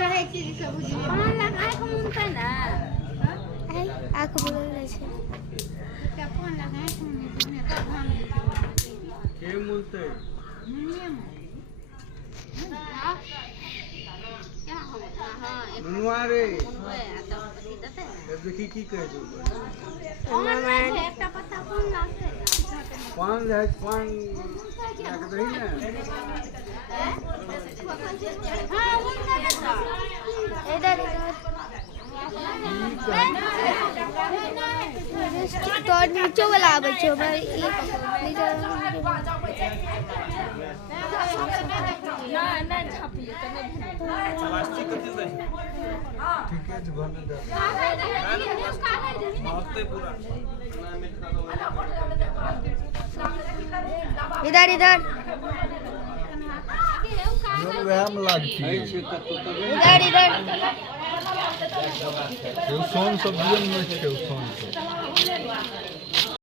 कहे छी जे सब बुझी 5 लाख आंख मुनते ना आंख बोलले छे क्या 5 लाख आंख मुनते का काम के मुनते मुनिए में क्या हो हां मुनवा रे मुनवे तो अथी देते ए देखी की कहे छो मामा एकटा पत्ता 5 लाख है पान है पान रख दही ना हां उनका देखो इधर तो नीचे वाला आवे छो भाई नीचे ना छापिए तने प्लास्टिक कथि दे ठीक है जो बन दे मारते पूरा इधर इधर व्यायाम लागती है इधर इधर सोन सब जीवन में छे सोन सब